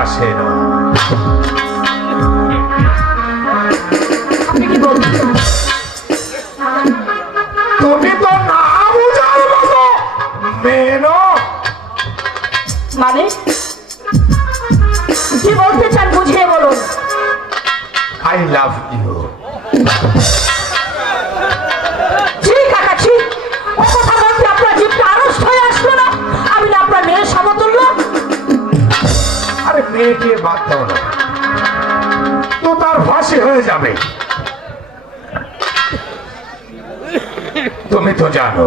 আসে না। তুমি তো না বুঝার মতো মেয়ে মানে? কি বলতে চান বুঝিয়ে বলুন। I love you. মেয়েকে বাদ দেওয়া তো তার ফাঁসি হয়ে যাবে। তুমি তো জানো,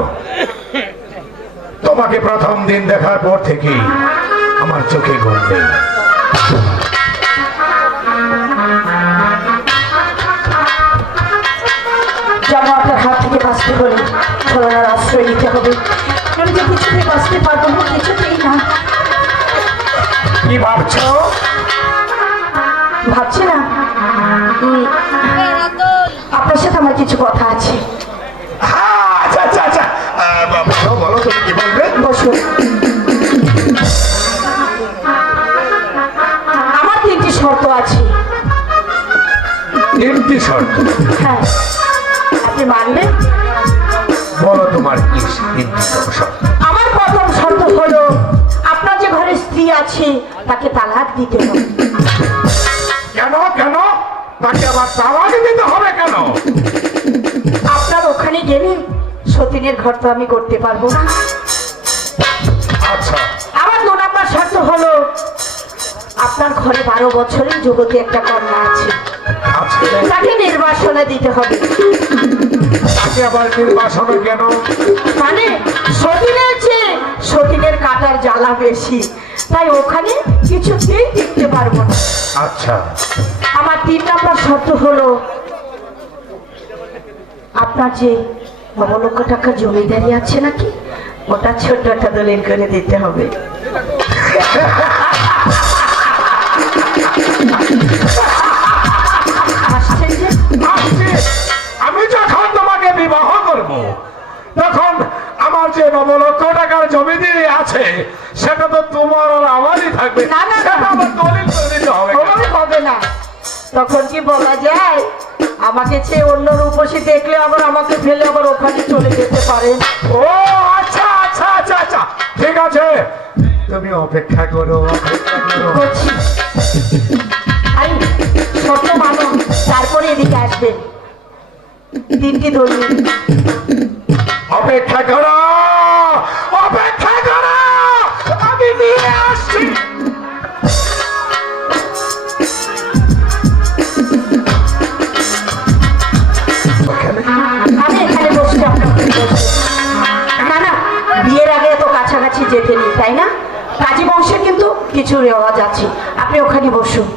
তোমাকে প্রথম দিন দেখার পর থেকেই আমার চোখে ঘুম নেই। কি ভাবছ? ভাবছি না। আপনার সাথে আমার কিছু কথা আছে। আচ্ছা আচ্ছা আচ্ছা। বলো বলো তুমি কি বলবে? বসুন। আমার তিনটি শর্ত আছে। তিনটি শর্ত? হ্যাঁ। আপনি মানবেন? বলো তোমার কি তিনটি শর্ত? তাকে তালাক দিতে হবে। কেন কেন? তাকে আবার তালাক দিতে হবে কেন? আপনার ওখানে গেলে সতীনের ঘর তো আমি করতে পারব না। আচ্ছা। আমার দু নম্বর শর্ত হলো আপনার ঘরে বারো বছরের যুবতী একটা কন্যা আছে। আচ্ছা। তাকে নির্বাসনে দিতে হবে। তাকে আবার নির্বাসনে কেন? মানে সতীনের চেয়ে সতীনের কাটার জ্বালা বেশি। তাই ওখানে কিছু কিছুতেই দেখতে পারব না। আচ্ছা। আমার তিন নম্বর শর্ত হলো আপনার যে নবলক্ষ টাকা জমিদারি আছে নাকি? ওটা ছোট্ট একটা দলিল করে দিতে হবে। লক্ষ টাকার জমি দিয়ে আছে সেটা তো তোমার আর আমারই থাকবে। না, না, না। দলিল দিতে হবে। হবে না। তখন কি বলা যায় আমাকে চেয়ে অন্য রূপসী দেখলে আবার আমাকে ফেলে আবার ওখানে চলে যেতে পারে। ও আচ্ছা আচ্ছা আচ্ছা আচ্ছা। ঠিক আছে। তুমি অপেক্ষা করো ছোট্ট মানুষ তারপরে এদিকে আসবেন তিনটি দলিল অপেক্ষা করো। যেতে নেই তাই না? কাজী বংশের কিন্তু কিছু রেওয়াজ আছে। আপনি ওখানে বসুন।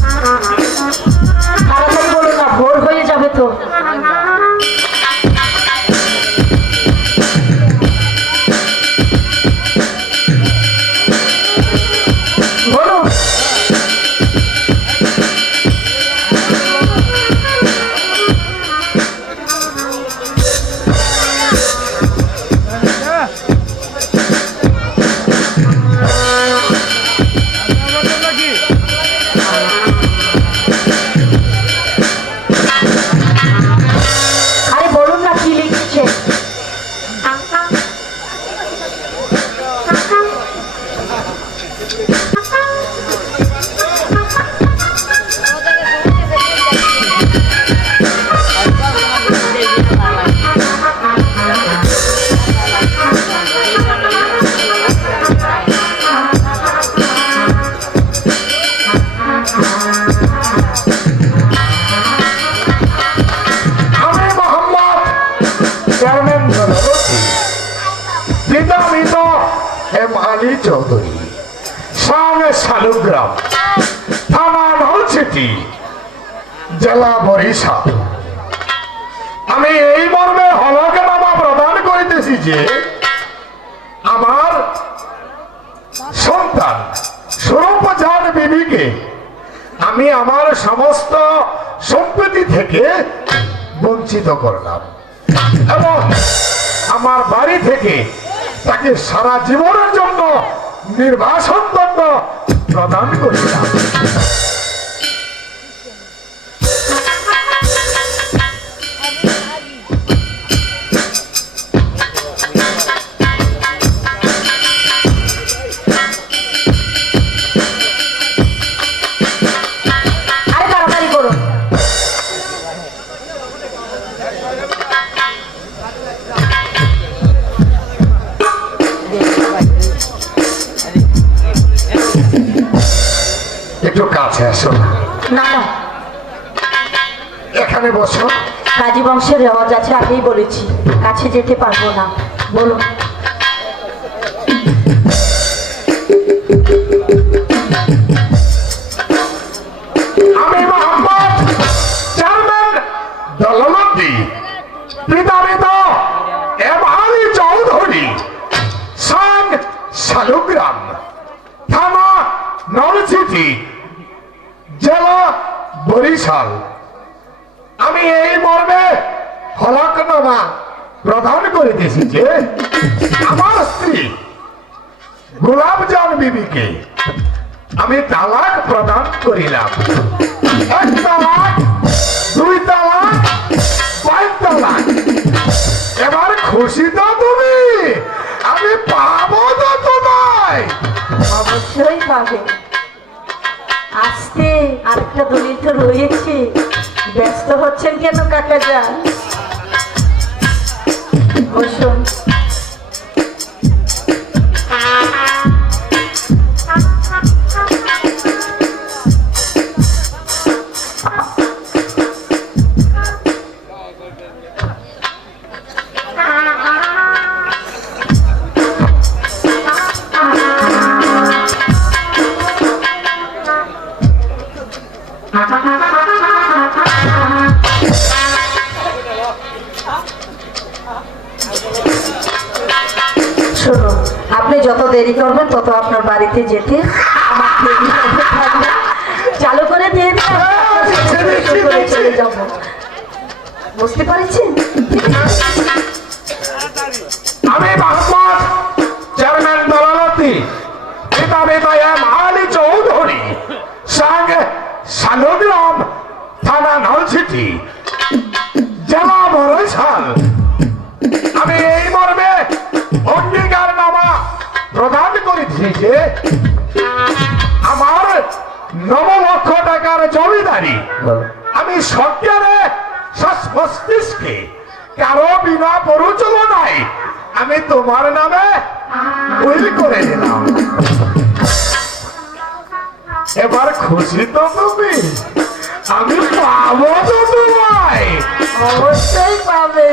তাড়াতাড়ি চৌধুরী। সঙ্গে শালুগ্রাম থানা নলছিটি জেলা বরিশাল। আমি এই মর্মে হলকে বাবা যে, আমার সন্তান সৌরভজান বিবিকে আমি আমার সমস্ত সম্পত্তি থেকে বঞ্চিত করলাম। এবং আমার বাড়ি থেকে তাকে সারা জীবনের জন্য নির্বাসন দণ্ড প্রদান করিলাম। কাছে আসো। না না। এখানে বসো। কাজী বংশের রেওয়াজ আছে আগেই বলেছি। কাছে যেতে পারব না। বলুন আমি মোহাম্মদ চেয়ারম্যান দলনন্দী পিতামিত এম আলী চৌধুরী সাং শালুগ্রাম থানা নলছিটি জেলা বরিশাল। আমি এই মর্মে হলকনামা প্রদান করিতেছি যে, আমার স্ত্রী গোলাপজান বিবিকে আমি তালাক প্রদান করিলাম। এক তালাক, দুই তালাক, পাঁচ তালাক। এবার খুশি তো তুমি, আমি পাবো তো তোমায়। অবশ্যই পাবে। আরেকটা দরিদ্র রয়েছে। ব্যস্ত হচ্ছেন কেন কাকা যান শুনুন, আপনি যত দেরি করবেন, তত আপনার বাড়িতে যেতে চালু করে দিয়ে চলে যাব। বুঝতে পারছেন? প্রদান করেছি যে আমার নব লক্ষ টাকার জমিদারি আমি সজ্ঞানে মস্তিষ্কে কারও বিনা পরিচালনায় আমি তোমার নামে উইল করে দিলাম। এবার খুশি তো তুমি আমি পাবো তো তোমায়। অবশ্যই পাবে।